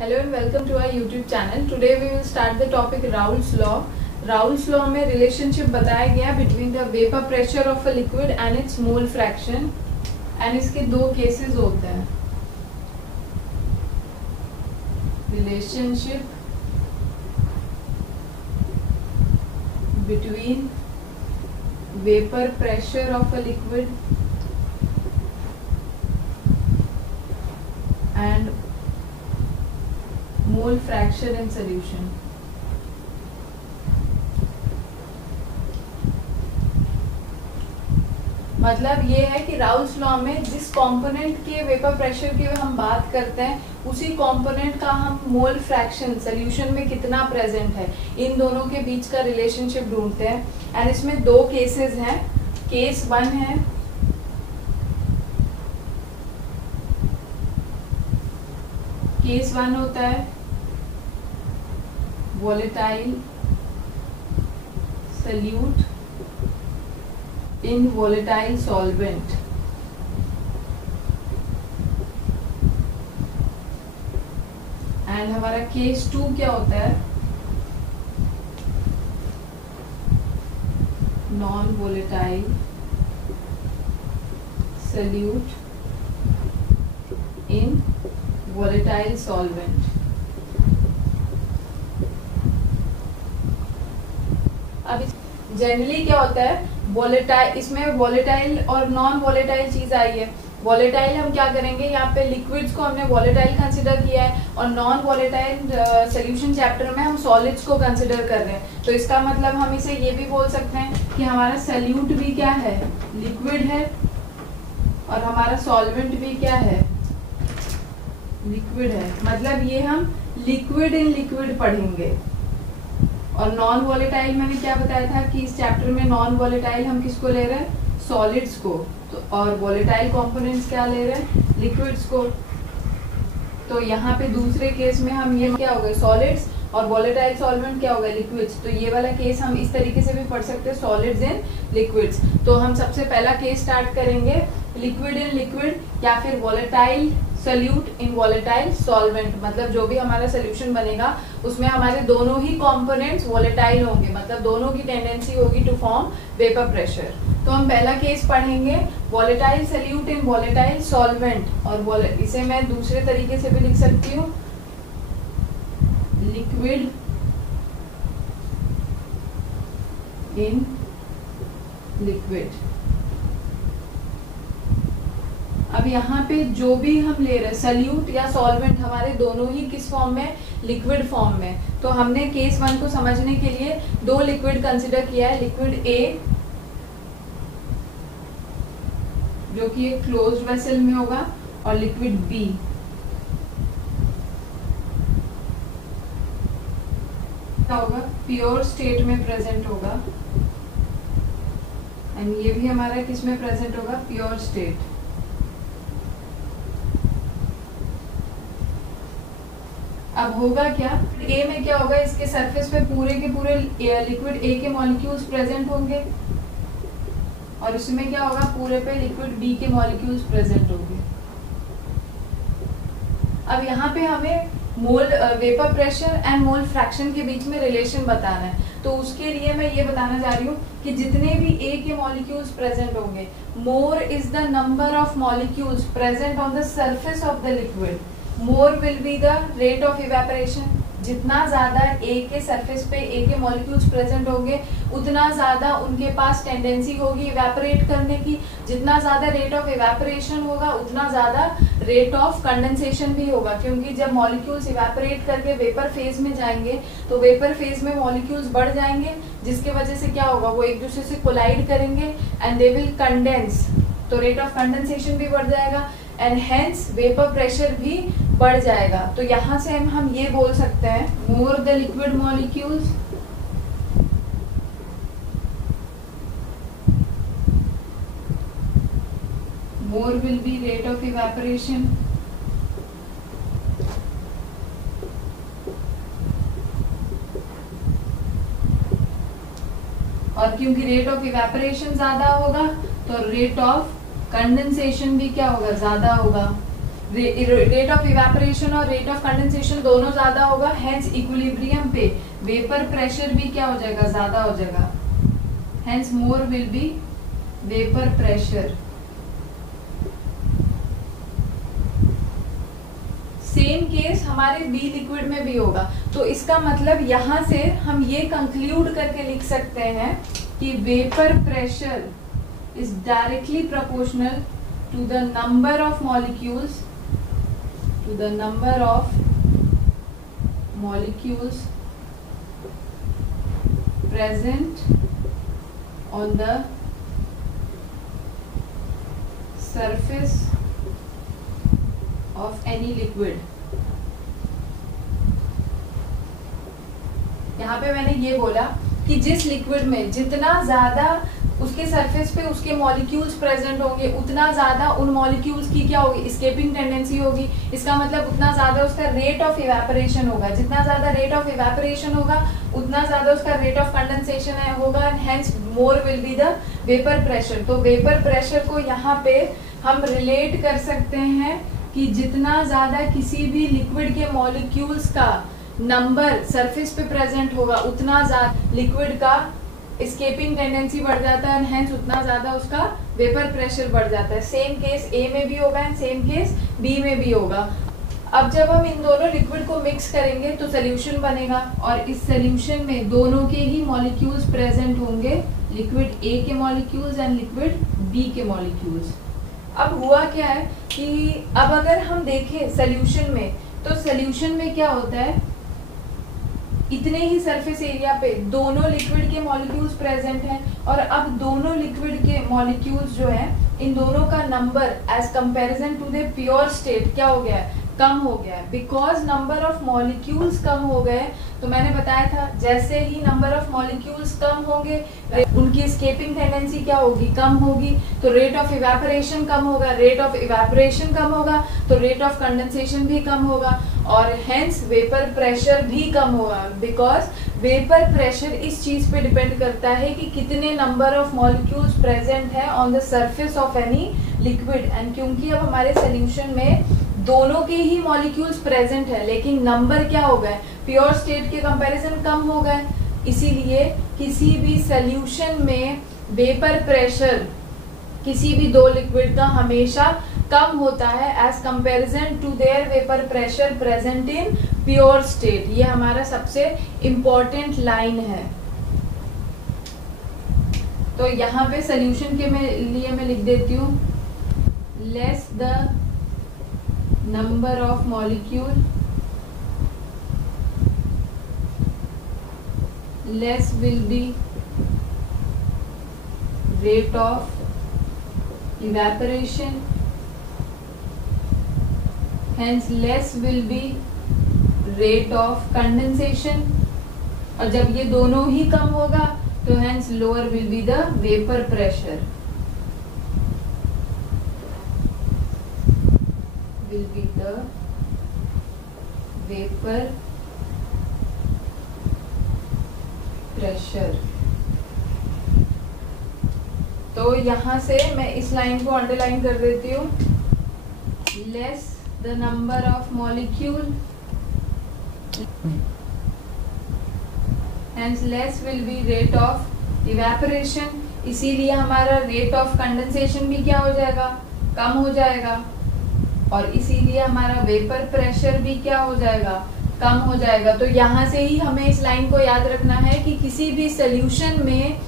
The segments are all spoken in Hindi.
Hello and welcome to our YouTube channel. Today we will start the topic Raoult's law. Raoult's law में relationship बताया गया between the vapor pressure of a liquid and its mole fraction. And इसके दो cases होते हैं. Relationship between vapor pressure of a liquid and mole fraction in solution. मतलब ये है कि राउल्स लॉ में जिस कंपोनेंट के वेपर प्रेशर की हम बात करते हैं उसी कंपोनेंट का हम मोल फ्रैक्शन सॉल्यूशन में कितना प्रेजेंट है इन दोनों के बीच का रिलेशनशिप ढूंढते हैं. एंड इसमें दो केसेस हैं. केस वन है केस वन होता है volatile solute in volatile solvent. And हमारा केस टू क्या होता है? Non volatile solute in volatile solvent. अब जनरली क्या होता है वोलेटाइल, इसमें वोलेटाइल और नॉन वोलेटाइल चीज आई है. वोलेटाइल हम क्या करेंगे, यहाँ पे लिक्विड्स को हमने वोलेटाइल कंसिडर किया है और नॉन वोलेटाइल सोल्यूशन चैप्टर में हम सॉलिड्स को कंसिडर कर रहे हैं. तो इसका मतलब हम इसे ये भी बोल सकते हैं कि हमारा सॉल्यूट भी क्या है, लिक्विड है, और हमारा सॉल्वेंट भी क्या है, लिक्विड है. मतलब ये हम लिक्विड इन लिक्विड पढ़ेंगे. और नॉन वोलेटाइल मैंने क्या बताया था कि इस चैप्टर में नॉन वोलेटाइल हम किसको ले रहे हैं, सॉलिड्स को. तो और वोलेटाइल कंपोनेंट्स क्या ले रहे हैं, लिक्विड्स को. तो यहाँ पे दूसरे केस में हम ये क्या हो गए सॉलिड्स और वोलेटाइल सॉल्वेंट क्या हो गए लिक्विड्स. तो ये वाला केस हम इस तरीके से भी पढ़ सकते हैं, सॉलिड्स इन लिक्विड्स. तो हम सबसे पहला केस स्टार्ट करेंगे लिक्विड इन लिक्विड या फिर वोलेटाइल सोल्यूट इन वोलेटाइल सॉल्वेंट. मतलब जो भी हमारा सोल्यूशन बनेगा उसमें हमारे दोनों ही कंपोनेंट्स वोलेटाइल होंगे, मतलब दोनों की टेंडेंसी होगी टू फॉर्म वेपर प्रेशर. तो हम पहला केस पढ़ेंगे वोलेटाइल सोल्यूट इन वोलेटाइल सॉल्वेंट. और इसे मैं दूसरे तरीके से भी लिख सकती हूँ, लिक्विड इन लिक्विड. अब यहाँ पे जो भी हम ले रहे हैं सॉल्यूट या सॉल्वेंट हमारे दोनों ही किस फॉर्म में, लिक्विड फॉर्म में. तो हमने केस वन को समझने के लिए दो लिक्विड कंसिडर किया है, लिक्विड ए जो कि एक क्लोज्ड वेसल में होगा और लिक्विड बी क्या होगा, प्योर स्टेट में प्रेजेंट होगा. एंड ये भी हमारा किस में प्रेजेंट होगा, प्योर स्टेट. अब होगा क्या, ए में क्या होगा, इसके सरफेस पे पूरे के पूरे लिक्विड ए के मॉलिक्यूल्स प्रेजेंट होंगे और इसमें क्या होगा, पूरे पे लिक्विड बी के मॉलिक्यूल्स प्रेजेंट होंगे. अब यहाँ पे हमें mole vapour pressure and mole fraction के बीच में रिलेशन बताना है. तो उसके लिए मैं ये बताना जा रही हूँ कि जितने भी ए के मॉलिक्यूल्स प्रेजेंट होंगे, more is the number of molecules present on the surface of the liquid, more will be the rate of evaporation. जितना ज्यादा ए के सरफेस पे ए के मॉलिक्यूल्स प्रेजेंट होंगे उतना ज्यादा उनके पास टेंडेंसी होगी इवेपोरेट करने की. जितना ज्यादा रेट ऑफ इवेपोरेशन होगा उतना ज्यादा रेट ऑफ कंडेंसेशन भी होगा, क्योंकि जब मॉलिक्यूल्स इवेपोरेट करके वेपर फेज में जाएंगे तो वेपर फेज में मॉलिक्यूल्स बढ़ जाएंगे, जिसके वजह से क्या होगा, वो एक दूसरे से कोलाइड करेंगे एंड दे विल कंडेंस. तो रेट ऑफ कंडेंसेशन भी बढ़ जाएगा एंड हेंस वेपर प्रेशर भी बढ़ जाएगा. तो यहाँ से हम ये बोल सकते हैं, more the liquid molecules more will be rate of evaporation. और क्योंकि रेट ऑफ इवेपोरेशन ज्यादा होगा तो रेट ऑफ कंडेंसेशन भी क्या होगा, ज्यादा होगा. रेट ऑफ इवेपोरेशन और रेट ऑफ कंडेंसेशन दोनों ज्यादा होगा, हेंस इक्विलिब्रियम पे वेपर प्रेशर भी क्या हो जाएगा, ज्यादा हो जाएगा, hence more will be vapour pressure. Same case हमारे बी लिक्विड में भी होगा। तो इसका मतलब यहां से हम ये कंक्लूड करके लिख सकते हैं कि vapour pressure is directly proportional to the number of molecules, to the number of molecules present on the surface of any liquid। यहाँ पे मैंने ये बोला कि जिस लिक्विड में जितना ज्यादा उसके सरफेस पे उसके मॉलिक्यूल्स प्रेजेंट होंगे उतना ज्यादा उन मॉलिक्यूल्स की क्या होगी, एस्केपिंग टेंडेंसी होगी। इसका मतलब उतना ज्यादा उसका रेट ऑफ इवेपोरेशन होगा, जितना ज्यादा रेट ऑफ इवेपोरेशन होगा उतना ज्यादा उसका रेट ऑफ कंडेंसेशन होगा, hence more will be the vapour pressure. तो वेपर प्रेशर को यहाँ पे हम रिलेट कर सकते हैं कि जितना ज्यादा किसी भी लिक्विड के मॉलिक्यूल्स का नंबर सरफेस पे प्रेजेंट होगा उतना ज्यादा लिक्विड का एस्केपिंग टेंडेंसी बढ़ जाता है, हेंस उतना ज्यादा उसका वेपर प्रेशर बढ़ जाता है। सेम केस ए में भी होगा एंड सेम केस बी में भी होगा। अब जब हम इन दोनों लिक्विड को मिक्स करेंगे तो सोल्यूशन बनेगा और इस सोल्यूशन में दोनों के ही मॉलिक्यूल्स प्रेजेंट होंगे, लिक्विड ए के मॉलिक्यूल्स एंड लिक्विड बी के मॉलिक्यूल्स। अब हुआ क्या है कि अब अगर हम देखें सोल्यूशन में, तो सोल्यूशन में क्या होता है, इतने ही सरफेस एरिया पे दोनों लिक्विड के मॉलिक्यूल्स प्रेजेंट हैं और अब दोनों लिक्विड के मॉलिक्यूल्स जो है इन दोनों का number as comparison to the pure state क्या हो गया है, कम हो गया है। बिकॉज नंबर ऑफ मॉलिक्यूल्स कम हो गए, तो मैंने बताया था जैसे ही नंबर ऑफ मॉलिक्यूल्स कम होंगे उनकी एस्केपिंग टेंडेंसी क्या होगी, कम होगी, तो रेट ऑफ इवेपोरेशन कम होगा, रेट ऑफ इवेपोरेशन कम होगा तो रेट ऑफ कंडेंसेशन भी कम होगा और हेंस वेपर प्रेशर भी कम होगा। बिकॉज वेपर प्रेशर इस चीज पे डिपेंड करता है कि कितने नंबर ऑफ मॉलिक्यूल्स प्रेजेंट है on the surface of any liquid. And क्योंकि अब हमारे सोल्यूशन में दोनों के ही मॉलिक्यूल्स प्रेजेंट है लेकिन नंबर क्या हो गए, प्योर स्टेट के कंपैरिजन कम हो गए, इसीलिए किसी भी सोल्यूशन में वेपर प्रेशर किसी भी दो लिक्विड का हमेशा कम होता है as comparison to their vapour pressure present in pure state. ये हमारा सबसे इंपॉर्टेंट लाइन है। तो यहाँ पे सोल्यूशन के लिए मैं लिख देती हूँ, less the number of molecule less will be rate of evaporation, hence less will be rate of condensation। और जब ये दोनों ही कम होगा तो hence lower will be the vapor pressure, will be the vapor pressure. तो यहां से मैं इस लाइन को अंडरलाइन कर देती हूँ, less the number of molecule hence less will be rate of evaporation, इसीलिए हमारा रेट ऑफ कंडेंसेशन भी क्या हो जाएगा, कम हो जाएगा और इसीलिए हमारा वेपर प्रेशर भी क्या हो जाएगा, कम हो जाएगा। तो यहाँ से ही हमें इस लाइन को याद रखना है कि किसी भी सोल्यूशन में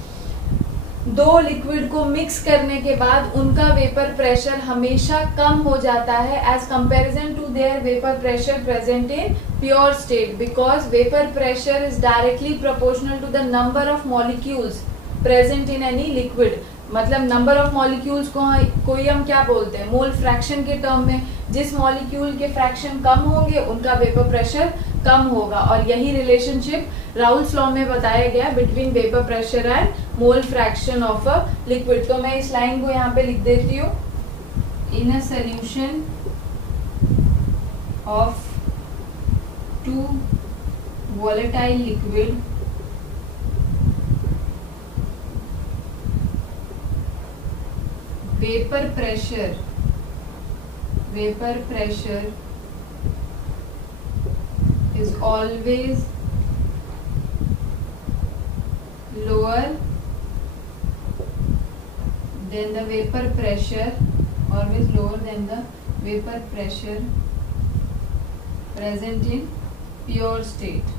दो लिक्विड को मिक्स करने के बाद उनका वेपर प्रेशर हमेशा कम हो जाता है as comparison to their vapour pressure present in pure state, because vapour pressure is directly proportional to the number of molecules present in any liquid. मतलब नंबर ऑफ मॉलिक्यूल्स को कोई हम क्या बोलते हैं, मोल फ्रैक्शन के टर्म में, जिस मॉलिक्यूल के फ्रैक्शन कम होंगे उनका वेपर प्रेशर कम होगा और यही रिलेशनशिप राउल्स लॉ में बताया गया between vapour pressure and mole fraction of a liquid. तो मैं इस लाइन को यहाँ पे लिख देती हूँ, in a solution of two volatile liquid vapor pressure vapor pressure is always lower than the vapor pressure, always lower than the vapor pressure present in pure state.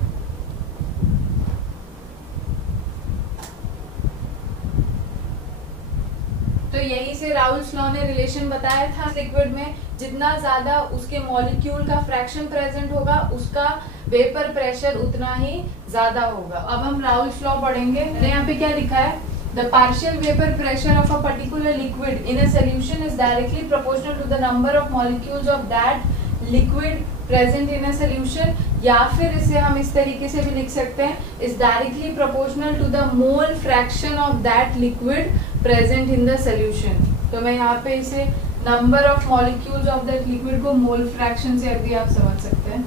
तो यही से राउल्स लॉ ने रिलेशन बताया था, लिक्विड में जितना ज्यादा उसके मॉलिक्यूल का फ्रैक्शन प्रेजेंट होगा उसका वेपर प्रेशर उतना ही ज्यादा होगा। अब हम राउल्स लॉ पढ़ेंगे। यहाँ पे क्या लिखा है, the partial vapour pressure of a particular liquid in a solution is directly proportional to the number of molecules of that liquid present in a solution, या फिर इसे हम इस तरीके से भी लिख सकते हैं, is directly proportional to the mole fraction of that liquid present in the solution. तो मैं यहाँ पे इसे number of molecules of that liquid को मोल फ्रैक्शन से अभी आप समझ सकते हैं।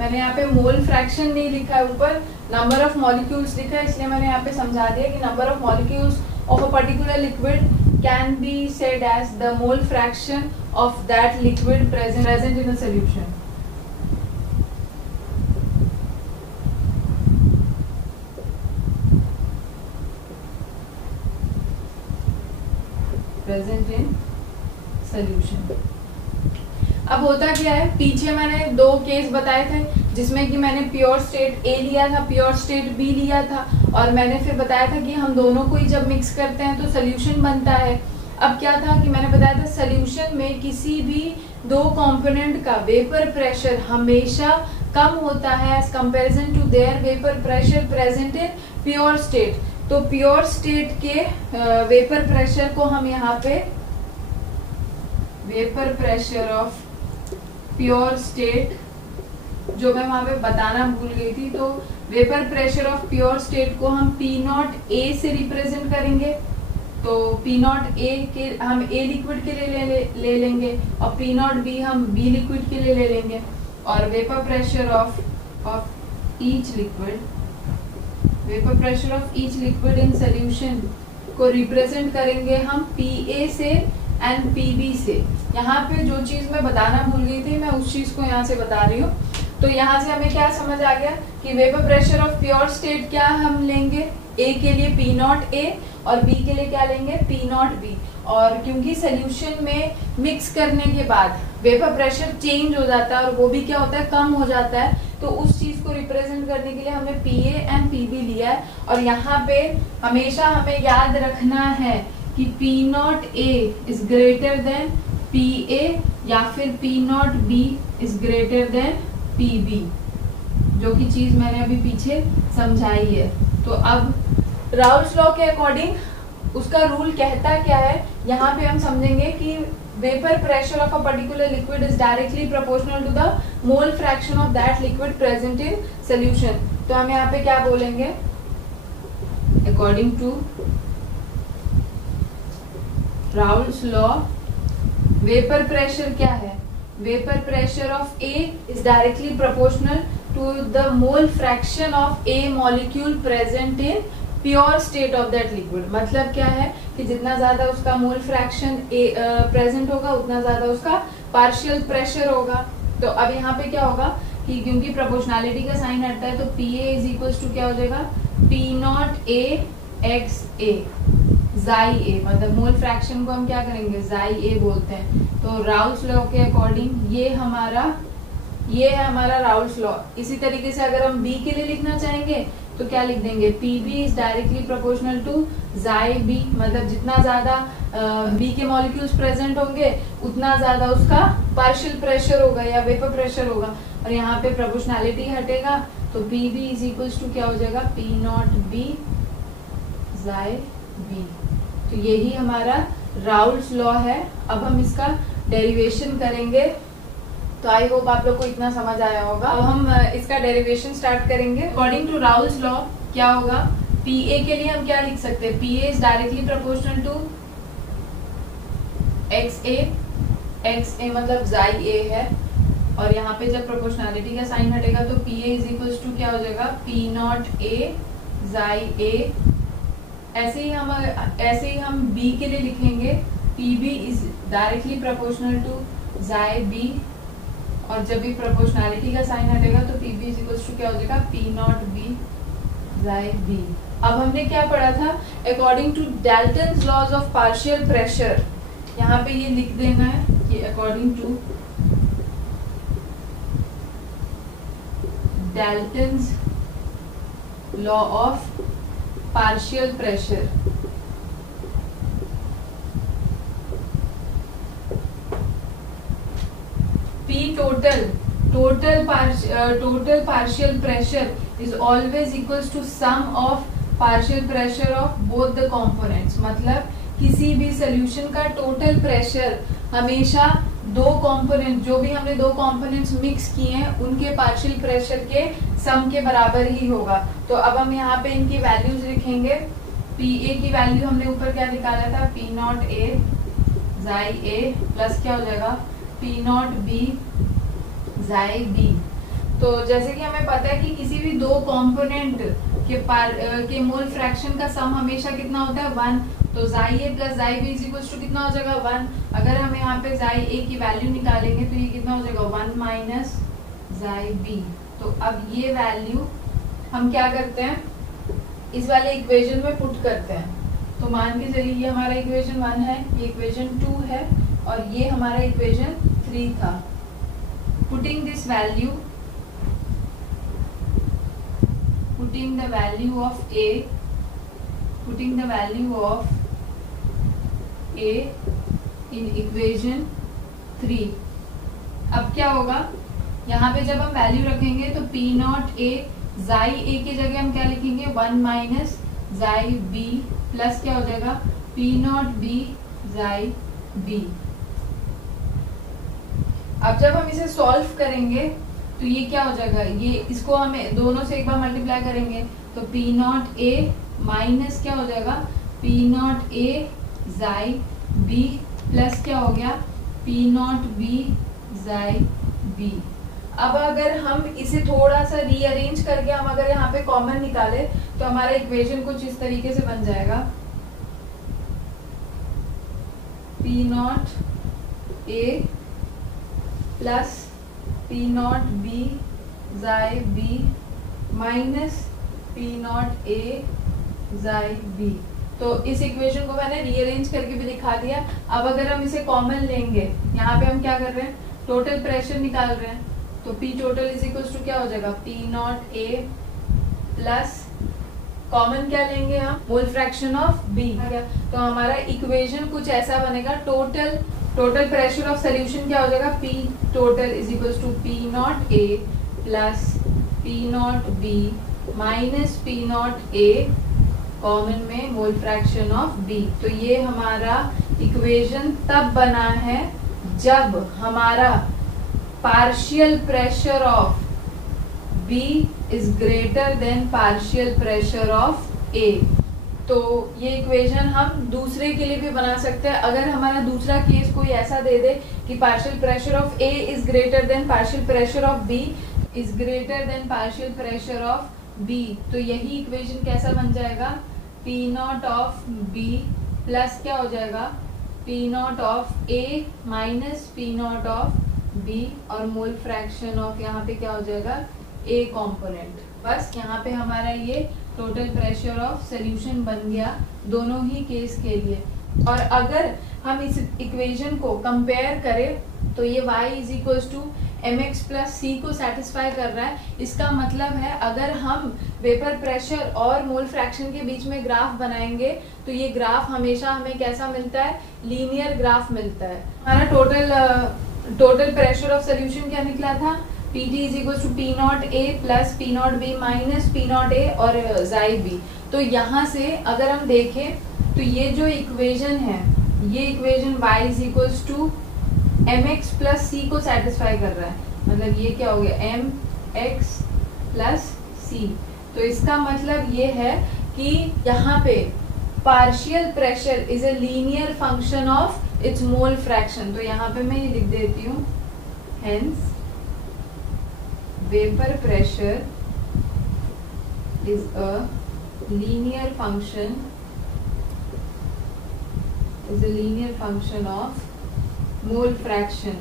मैंने यहाँ पे मोल फ्रैक्शन नहीं लिखा है, ऊपर नंबर ऑफ मॉलिक्यूल्स लिखा है, इसलिए मैंने यहाँ पे समझा दिया कि number of molecules of a particular liquid can be said as the mole fraction of that liquid present in a solution. Present in solution. अब होता क्या है, पीछे मैंने दो केस बताए थे जिसमें कि मैंने प्योर स्टेट ए लिया था, प्योर स्टेट बी लिया था, और मैंने फिर बताया था कि हम दोनों को ही जब मिक्स करते हैं तो सोल्यूशन बनता है। अब क्या था कि मैंने बताया था सोल्यूशन में किसी भी दो कंपोनेंट का वेपर प्रेशर हमेशा कम होता है as comparison to their vapour pressure present in pure state. तो प्योर स्टेट के वेपर प्रेशर को हम यहाँ पे vapour pressure of pure state, जो मैं वहां पे बताना भूल गई थी, तो vapour pressure of pure state को हम पी नॉट ए से रिप्रेजेंट करेंगे। तो पी नॉट ए के हम ए लिक्विड के लिए ले लेंगे और पी नॉट बी हम बी लिक्विड के लिए ले लेंगे, और vapour pressure of each liquid, vapour pressure of each liquid in solution को रिप्रेजेंट करेंगे हम पी ए से एंड पीबी से। यहाँ पे जो चीज मैं बताना भूल गई थी मैं उस चीज को यहाँ से बता रही हूँ। तो यहाँ से हमें क्या समझ आ गया कि vapour pressure of pure state क्या हम लेंगे, ए के लिए पी नॉट ए और बी के लिए क्या लेंगे, पी नॉट बी। और क्योंकि सोल्यूशन में मिक्स करने के बाद वेपर प्रेशर चेंज हो जाता है और वो भी क्या होता है, कम हो जाता है, तो उस चीज को रिप्रेजेंट करने के लिए हमने P A and P B लिया है। और यहाँ पे हमेशा हमें याद रखना है कि P naught A is greater than P A या फिर P naught B is greater than PB, जो कि चीज मैंने अभी पीछे समझाई है। तो अब राउल्स लॉ के अकॉर्डिंग उसका रूल कहता क्या है, यहाँ पे हम समझेंगे कि vapour pressure of a particular liquid is directly proportional to the mole fraction of that liquid present in solution. तो हम यहाँ पे क्या बोलेंगे, according to Raoult's law vapour pressure क्या है, vapour pressure of A is directly proportional to the mole fraction of A molecule present in pure state of that liquid. मतलब क्या है कि जितना ज्यादा उसका मोल फ्रैक्शन प्रेजेंट होगा उतना ज्यादा उसका पार्शियल प्रेशर होगा। तो अब यहाँ पे क्या होगा कि क्योंकि प्रोपोर्शनैलिटी का साइन हटता है तो P A is equals to क्या हो जाएगा, P naught A x A chi A, मतलब मोल फ्रैक्शन को हम क्या करेंगे, जाई ए बोलते हैं। तो राउल्स लॉ के अकॉर्डिंग ये है हमारा राउल्स लॉ। इसी तरीके से अगर हम बी के लिए लिखना चाहेंगे तो क्या लिख देंगे, P B is directly proportional to chi B, मतलब जितना ज्यादा बी के मॉलिक्यूल्स प्रेजेंट होंगे उतना ज्यादा उसका पार्शियल प्रेशर होगा या वेपर प्रेशर होगा। और यहाँ पे प्रोपोर्शनैलिटी हटेगा तो P B is equals to क्या हो जाएगा, P naught B chi B. तो यही हमारा राउल्स लॉ है। अब हम इसका डेरिवेशन करेंगे। तो आई होप आप लोग को इतना समझ आया होगा। अब हम इसका डेरिवेशन स्टार्ट करेंगे। अकॉर्डिंग टू राउल्स लॉ क्या होगा, पी ए के लिए हम क्या लिख सकते हैं, P A is directly proportional to X A x A मतलब जाई ए है, और यहाँ पे जब प्रोपोर्शनैलिटी का साइन हटेगा तो P A is equals to क्या हो जाएगा, पी नॉट ए जाई ए। ऐसे ही हम बी के लिए लिखेंगे, P B is directly proportional to chi B, और जब भी प्रोपोर्शनैलिटी का साइन हटेगा तो P B is equals to क्या हो जाएगा, P naught B chi B. अब हमने क्या पढ़ा था, according to Dalton's laws of partial pressure, यहाँ पे ये लिख देना है कि according to Dalton's law of partial pressure, P total partial pressure is always equals to sum of partial pressure of both the components। मतलब किसी भी सोल्यूशन का टोटल प्रेशर हमेशा दो कंपोनेंट, जो भी हमने दो कंपोनेंट्स मिक्स किए हैं उनके पार्शियल प्रेशर के सम के बराबर ही होगा। तो अब हम यहाँ पे इनकी वैल्यूज लिखेंगे। पी ए की वैल्यू हमने ऊपर क्या निकाला था, पी नॉट ए जाई ए प्लस क्या हो जाएगा, P naught B chi B. तो जैसे कि हमें पता है कि किसी भी दो कंपोनेंट के मोल फ्रैक्शन का सम हमेशा कितना होता है, 1। तो जाई ए प्लस जाई बी इज इक्वल्स टू कितना हो जाएगा, 1। अगर हम यहाँ पे जाई ए की वैल्यू निकालेंगे तो ये कितना हो जाएगा, 1 माइनस जाई बी। तो अब ये वैल्यू हम क्या करते हैं, इस वाले इक्वेशन में पुट करते हैं। तो मान के चलिए ये हमारा इक्वेशन 1 है, ये इक्वेशन 2 है, और ये हमारा इक्वेशन 3 था। Putting this value, putting the value of A in equation 3। अब क्या होगा, यहाँ पे जब हम वैल्यू रखेंगे तो P नॉट A जाई A की जगह हम क्या लिखेंगे, 1 माइनस जाई B प्लस क्या हो जाएगा, P नॉट B जाई B। अब जब हम इसे सॉल्व करेंगे तो ये क्या हो जाएगा, ये इसको हमें दोनों से एक बार मल्टीप्लाई करेंगे तो P नॉट A माइनस क्या हो जाएगा, P नॉट A जाई B प्लस क्या हो गया, P नॉट B जाई B। अब अगर हम इसे थोड़ा सा रीअरेंज करके हम अगर यहाँ पे कॉमन निकाले तो हमारा इक्वेशन कुछ इस तरीके से बन जाएगा, P naught A plus P naught B जाई B minus P naught A जाई B। तो इस इक्वेशन को मैंने रीअरेंज करके भी दिखा दिया। अब अगर हम इसे कॉमन लेंगे, यहाँ पे हम क्या कर रहे हैं, टोटल प्रेशर निकाल रहे हैं, तो P total is equals to क्या हो जाएगा, P naught A plus common क्या लेंगे हम, मोल फ्रैक्शन ऑफ B। तो हमारा इक्वेशन कुछ ऐसा बनेगा, टोटल प्रेशर ऑफ सोल्यूशन क्या हो जाएगा, P total is equals to P naught A plus P naught B minus P naught A common में मोल फ्रैक्शन ऑफ B। तो ये हमारा इक्वेशन तब बना है जब हमारा partial pressure of B is greater than partial pressure of A। तो ये इक्वेशन हम दूसरे के लिए भी बना सकते हैं। अगर हमारा दूसरा केस कोई ऐसा दे दे कि partial pressure of A is greater than partial pressure of B is greater than partial pressure of B, तो यही इक्वेशन कैसा बन जाएगा, P not of B plus क्या हो जाएगा, P not of A minus P not of B और मोल फ्रैक्शन ऑफ यहाँ पे क्या हो जाएगा, A कॉम्पोनेंट। बस यहाँ पे हमारा ये टोटल प्रेशर ऑफ सोल्यूशन बन गया दोनों ही केस के लिए। और अगर हम इस इक्वेशन को कंपेयर करें तो ये y is equals to mx plus C को सेटिस्फाई कर रहा है। इसका मतलब है अगर हम वेपर प्रेशर और मोल फ्रैक्शन के बीच में ग्राफ बनाएंगे तो ये ग्राफ हमेशा हमें कैसा मिलता है, लीनियर ग्राफ मिलता है। हमारा टोटल प्रेशर ऑफ सोल्यूशन क्या निकला था, Pt is equal to P naught A plus P naught B minus P naught A और जाई B। तो यहाँ से अगर हम देखें तो ये जो इक्वेशन है, ये equation y is equal to mx plus c को सेटिस्फाई कर रहा है। मतलब ये क्या हो गया, mx प्लस c। तो इसका मतलब ये है कि यहाँ पे partial pressure is a linear function of its mole fraction. तो यहाँ पे मैं ये लिख देती हूँ, hence vapour pressure is a linear function of mole fraction.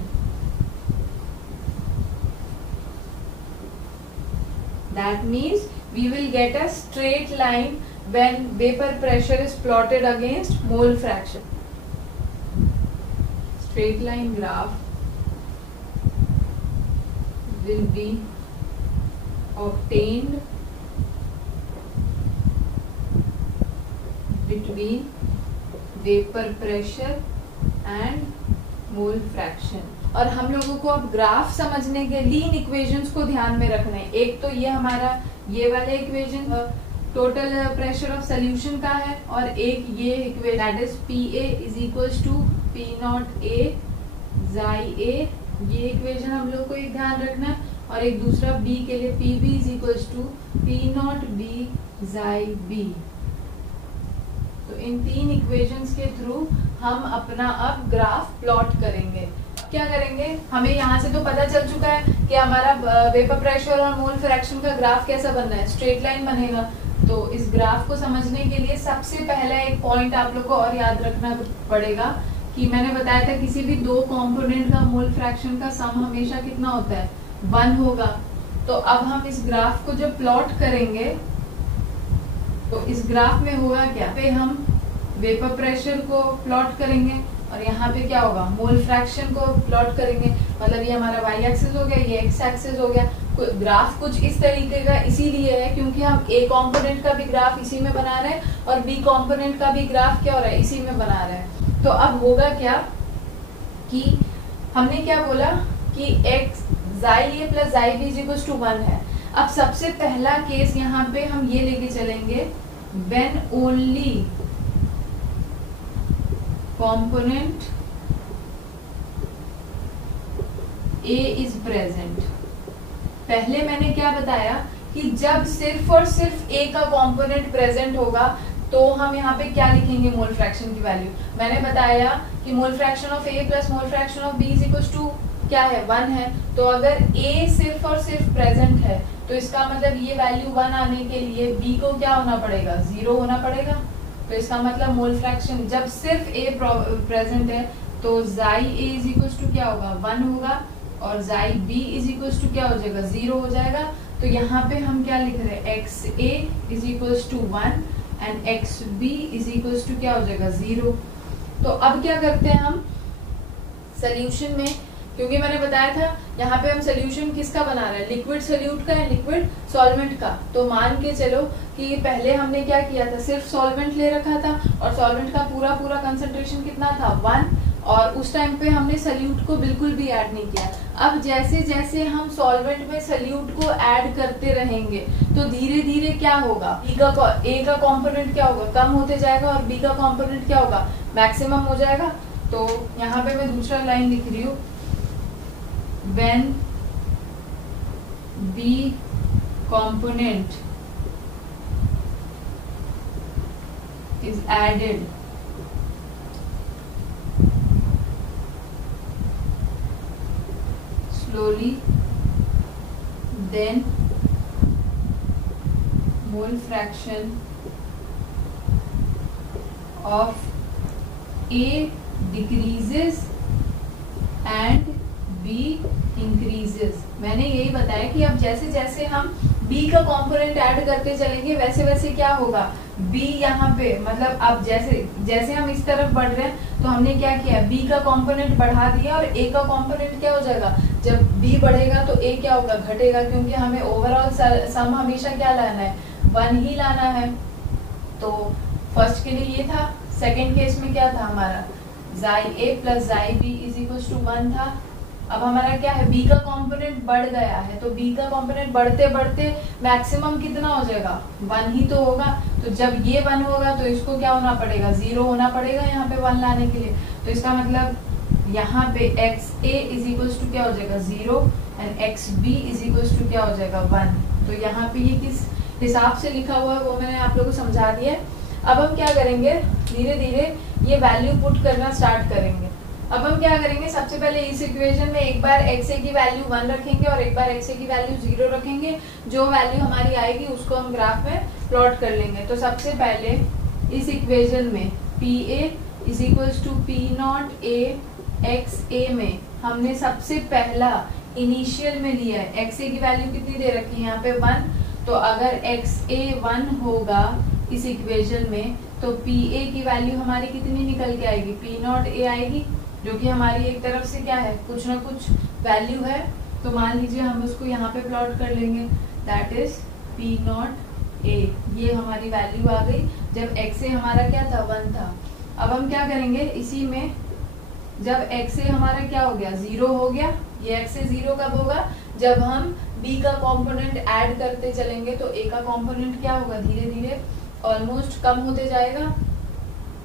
That means we will get a straight line when vapor pressure is plotted against mole fraction. Straight line graph will be obtained between vapor pressure and mole fraction. और हम लोगों को अब ग्राफ समझने के लीन इक्वेशंस को ध्यान में रखना है। एक तो ये हमारा ये वाला equation total pressure of solution का है, और एक ये equation that is PA is equals to P naught A Xi A, ये इक्वेशन हम लोग को एक ध्यान रखना है। और एक दूसरा B के लिए PB is equals to P naught B Xi B। तो इन तीन इक्वेशंस के थ्रू हम अपना अब ग्राफ प्लॉट करेंगे। क्या करेंगे, हमें यहाँ से तो पता चल चुका है कि हमारा वेपर प्रेशर और मोल फ्रैक्शन का ग्राफ कैसा बनना है, स्ट्रेट लाइन बनेगा। तो इस ग्राफ को समझने के लिए सबसे पहला एक पॉइंट आप लोग को और याद रखना पड़ेगा कि मैंने बताया था किसी भी दो कंपोनेंट का मोल फ्रैक्शन का सम हमेशा कितना होता है, 1 होगा। तो अब हम इस ग्राफ को जब प्लॉट करेंगे तो इस ग्राफ में होगा क्या, पे हम वेपर प्रेशर को प्लॉट करेंगे और यहाँ पे क्या होगा, मोल फ्रैक्शन को प्लॉट करेंगे। मतलब ये हमारा वाई एक्सिस हो गया, ये एक्स एक्सिस हो गया। ग्राफ कुछ इस तरीके का इसीलिए है क्योंकि हम ए कंपोनेंट का भी ग्राफ इसी में बना रहे हैं और बी कंपोनेंट का भी ग्राफ क्या हो रहा है, इसी में बना रहे हैं। तो अब होगा क्या कि हमने क्या बोला कि x Xi A plus Xi B is equal to 1 है। अब सबसे पहला केस यहाँ पे हम ये लेके चलेंगे, when only component A is present। पहले मैंने क्या बताया कि जब सिर्फ और सिर्फ A का कंपोनेंट प्रेजेंट होगा तो हम यहाँ पे क्या लिखेंगे, मोल फ्रैक्शन की वैल्यू। मैंने बताया कि mole fraction of A plus mole fraction of B is equal to क्या है, 1 है। तो अगर A सिर्फ और सिर्फ प्रेजेंट है तो इसका मतलब ये वैल्यू 1 आने के लिए B को क्या होना पड़ेगा, 0 होना पड़ेगा। तो इसका मतलब मोल फ्रैक्शन जब सिर्फ A प्रेजेंट है तो Xi A is equal to क्या होगा, 1 होगा, और Xi B is equal to क्या हो जाएगा, 0 हो जाएगा। तो यहाँ पे हम क्या लिख रहे हैं, XA is equal to 1 and XB is equal to क्या हो जाएगा, 0। तो अब क्या करते हैं हम सोल्यूशन में, क्योंकि मैंने बताया था यहाँ पे हम सोल्यूशन किसका बना रहे हैं, लिक्विड सोल्यूट का या लिक्विड सॉल्वेंट का। तो मान के चलो कि पहले हमने क्या किया था, सिर्फ सॉल्वेंट ले रखा था और सॉल्वेंट का पूरा कंसंट्रेशन कितना था, 1, और उस टाइम पे हमने सोल्यूट को बिल्कुल भी ऐड नहीं किया। अब जैसे जैसे हम सॉल्वेंट में सोल्यूट को ऐड करते रहेंगे तो धीरे धीरे क्या होगा, ए का कंपोनेंट क्या होगा, कम होते जाएगा और बी का कंपोनेंट क्या होगा, मैक्सिमम हो जाएगा। तो यहाँ पे मैं दूसरा लाइन लिख रही हूँ, when B component is added slowly, then mole fraction of A decreases and B increases। मैंने यही बताया कि अब जैसे जैसे हम B का कंपोनेंट ऐड करते चलेंगे वैसे वैसे क्या होगा, B यहाँ पे मतलब अब जैसे जैसे हम इस तरफ बढ़ रहे हैं तो हमने क्या किया, B का कंपोनेंट बढ़ा दिया और A का कंपोनेंट क्या हो जाएगा, जब B बढ़ेगा तो A क्या होगा, घटेगा, क्योंकि हमें ओवरऑल सम हमेशा क्या लाना है, 1 ही लाना है। तो फर्स्ट के लिए ये था, सेकेंड केस में क्या था हमारा, Xi A plus Xi B is equal to 1 था। अब हमारा क्या है, B का कंपोनेंट बढ़ गया है, तो B का कंपोनेंट बढ़ते बढ़ते मैक्सिमम कितना हो जाएगा, 1 ही तो होगा। तो जब ये 1 होगा तो इसको क्या होना पड़ेगा, 0 होना पड़ेगा यहाँ पे 1 लाने के लिए। तो इसका मतलब यहाँ पे XA इज इक्वल टू क्या हो जाएगा, 0 and XB is equal to क्या हो जाएगा, 1। तो यहाँ पे ये किस हिसाब से लिखा हुआ है वो मैंने आप लोगों को समझा दिया है। अब हम क्या करेंगे, धीरे धीरे ये वैल्यू पुट करना स्टार्ट करेंगे। अब हम क्या करेंगे, सबसे पहले इस इक्वेशन में एक बार एक्स ए की वैल्यू 1 रखेंगे और एक बार एक्स ए की वैल्यू 0 रखेंगे। जो वैल्यू हमारी आएगी उसको हम ग्राफ में प्लॉट कर लेंगे। तो सबसे पहले इस इक्वेशन में P A is equals to P naught A x A में हमने सबसे पहला इनिशियल में लिया है, एक्स ए की वैल्यू कितनी दे रखी है यहाँ पे 1। तो अगर एक्स ए 1 होगा इस इक्वेशन में तो पी ए की वैल्यू हमारी कितनी निकल के आएगी, पी नॉट ए आएगी, जो कि हमारी एक तरफ से क्या है, कुछ ना कुछ वैल्यू है। तो मान लीजिए हम उसको यहाँ पे प्लॉट कर लेंगे, दैट इज पी नॉट ए, ये हमारी वैल्यू आ गई जब एक्स ए हमारा क्या था 1 था। अब हम क्या करेंगे, इसी में जब एक्स ए हमारा क्या हो गया 0 हो गया, ये एक्स ए 0 कब होगा, जब हम बी का कंपोनेंट ऐड करते चलेंगे तो ए का कंपोनेंट क्या होगा, धीरे धीरे ऑलमोस्ट कम होते जाएगा।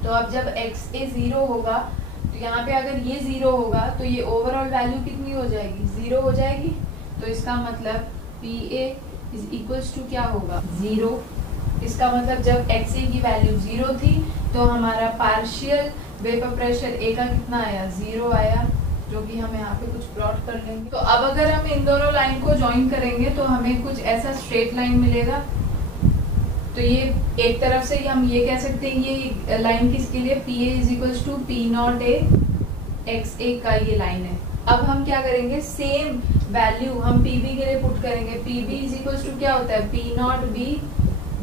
तो अब जब एक्स ए 0 होगा तो यहाँ पे अगर ये 0 होगा तो ये ओवरऑल वैल्यू कितनी हो जाएगी, 0 हो जाएगी। तो इसका मतलब P A is equals to क्या होगा 0। इसका मतलब जब एक्स ए की वैल्यू 0 थी तो हमारा पार्शियल वेपर प्रेशर ए का कितना आया, 0 आया, जो कि हम यहाँ पे कुछ प्लॉट कर लेंगे। तो अब अगर हम इन दोनों लाइन को ज्वाइन करेंगे तो हमें कुछ ऐसा स्ट्रेट लाइन मिलेगा। तो ये एक तरफ से हम ये कह सकते हैं, ये लाइन किसके लिए, P A is equals to P naught A x A का ये लाइन है। अब हम क्या करेंगे, सेम वैल्यू हम पी बी के लिए पुट करेंगे। P B is equals to क्या होता है, P naught B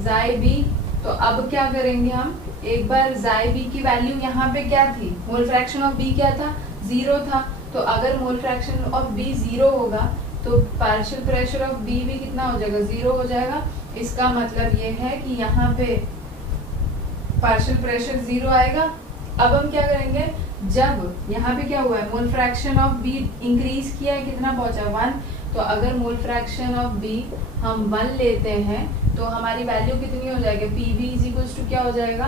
chi B. तो अब क्या करेंगे हम, एक बार जाई बी की वैल्यू यहाँ पे क्या थी, मोल फ्रैक्शन ऑफ बी क्या था, 0 था। तो अगर मोल फ्रैक्शन ऑफ बी 0 होगा तो पार्शियल प्रेशर ऑफ बी भी कितना हो जाएगा, 0 हो जाएगा। इसका मतलब ये है कि यहाँ पे पार्शियल प्रेशर 0 आएगा। अब हम क्या करेंगे, जब यहाँ पे क्या हुआ है, मोल फ्रैक्शन ऑफ बी इंक्रीज किया है, कितना पहुंचा 1। तो अगर मोल फ्रैक्शन ऑफ बी हम 1 लेते हैं तो हमारी वैल्यू कितनी हो जाएगी, P B is equals to क्या हो जाएगा,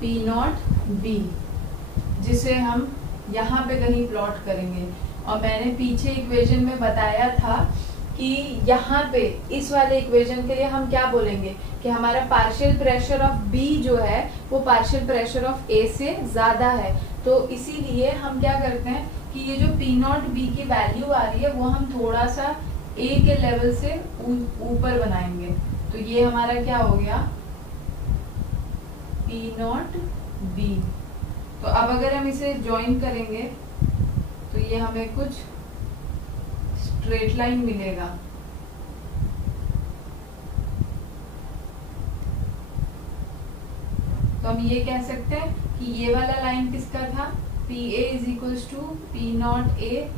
पी नॉट बी, जिसे हम यहाँ पे कहीं प्लॉट करेंगे। और मैंने पीछे इक्वेशन में बताया था कि यहाँ पे इस वाले इक्वेशन के लिए हम क्या बोलेंगे कि हमारा पार्शियल प्रेशर ऑफ बी जो है वो पार्शियल प्रेशर ऑफ ए से ज्यादा है। तो इसीलिए हम क्या करते हैं कि ये जो पी नॉट बी की वैल्यू आ रही है वो हम थोड़ा सा ए के लेवल से ऊपर बनाएंगे। तो ये हमारा क्या हो गया, पी नॉट बी। तो अब अगर हम इसे ज्वाइन करेंगे तो ये हमें कुछ स्ट्रेट लाइन मिलेगा। तो हम ये कह सकते हैं कि ये वाला लाइन किसका था, P A is equals to P naught A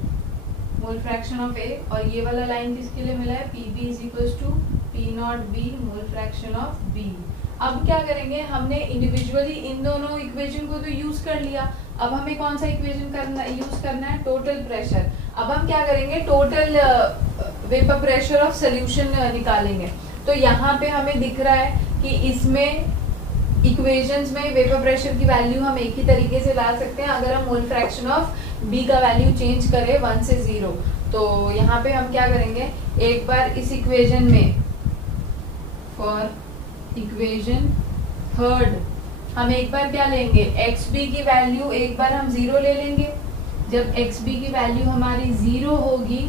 mole fraction of A, और ये वाला लाइन किसके लिए मिला है, P B is equals to P naught B mole fraction of B. अब क्या करेंगे, हमने इंडिविजुअली इन दोनों इक्वेशन को तो यूज कर लिया। अब हमें कौन सा इक्वेशन यूज करना है, टोटल प्रेशर। अब हम क्या करेंगे, total vapour pressure of solution निकालेंगे। तो यहाँ पे हमें दिख रहा है कि इसमें इक्वेशंस में वेपर प्रेशर की वैल्यू हम एक ही तरीके से ला सकते हैं अगर हम मोल फ्रैक्शन ऑफ बी का वैल्यू चेंज करें 1 से 0। तो यहाँ पे हम क्या करेंगे, एक बार इस इक्वेशन में फॉर इक्वेशन थर्ड हम एक बार क्या लेंगे, एक्स बी की वैल्यू एक बार हम 0 ले लेंगे। जब एक्स बी की वैल्यू हमारी 0 होगी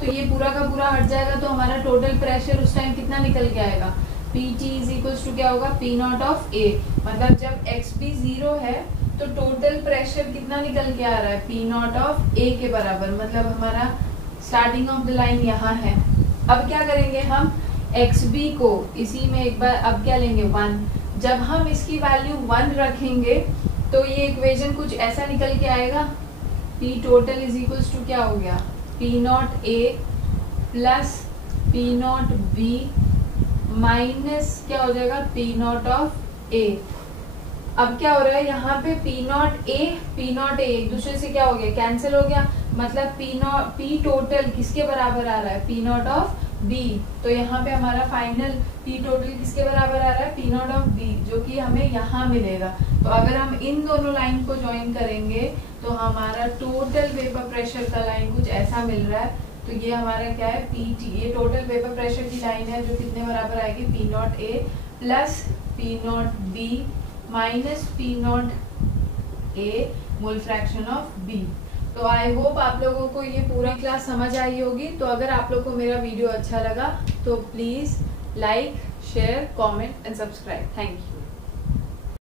तो ये पूरा का पूरा हट जाएगा। तो हमारा टोटल प्रेशर उस टाइम कितना निकल के आएगा, P T is equals to क्या होगा, पी नॉट ऑफ ए। मतलब जब एक्स बी 0 है तो टोटल प्रेशर कितना निकल के आ रहा है, पी नॉट ऑफ ए के बराबर। मतलब हमारा स्टार्टिंग ऑफ द लाइन यहाँ है। अब क्या करेंगे हम, एक्स बी को इसी में एक बार अब क्या लेंगे 1। जब हम इसकी वैल्यू 1 रखेंगे तो ये इक्वेशन कुछ ऐसा निकल के आएगा, P total is equals to क्या हो गया, P naught A plus P naught B minus क्या हो जाएगा, पी नॉट ऑफ ए। अब क्या हो रहा है, यहाँ पे पी नॉट ए एक दूसरे से क्या हो गया, कैंसिल हो गया। मतलब पी टोटल किसके बराबर आ रहा है, पी नॉट ऑफ बी। तो यहाँ पे हमारा फाइनल पी टोटल किसके बराबर आ रहा है, पी नॉट ऑफ बी, जो कि हमें यहाँ मिलेगा। तो अगर हम इन दोनों लाइन को ज्वाइन करेंगे तो हमारा टोटल वेपर प्रेशर का लाइन कुछ ऐसा मिल रहा है। तो ये हमारा क्या है, पी टी, ये टोटल वेपर प्रेशर की लाइन है जो कितने बराबर आएगी, P naught A plus P naught B minus P not A, mole fraction of B। तो आई होप आप लोगों को ये पूरा क्लास समझ आई होगी। तो अगर आप लोग को मेरा वीडियो अच्छा लगा तो please like, share, comment and subscribe. Thank you.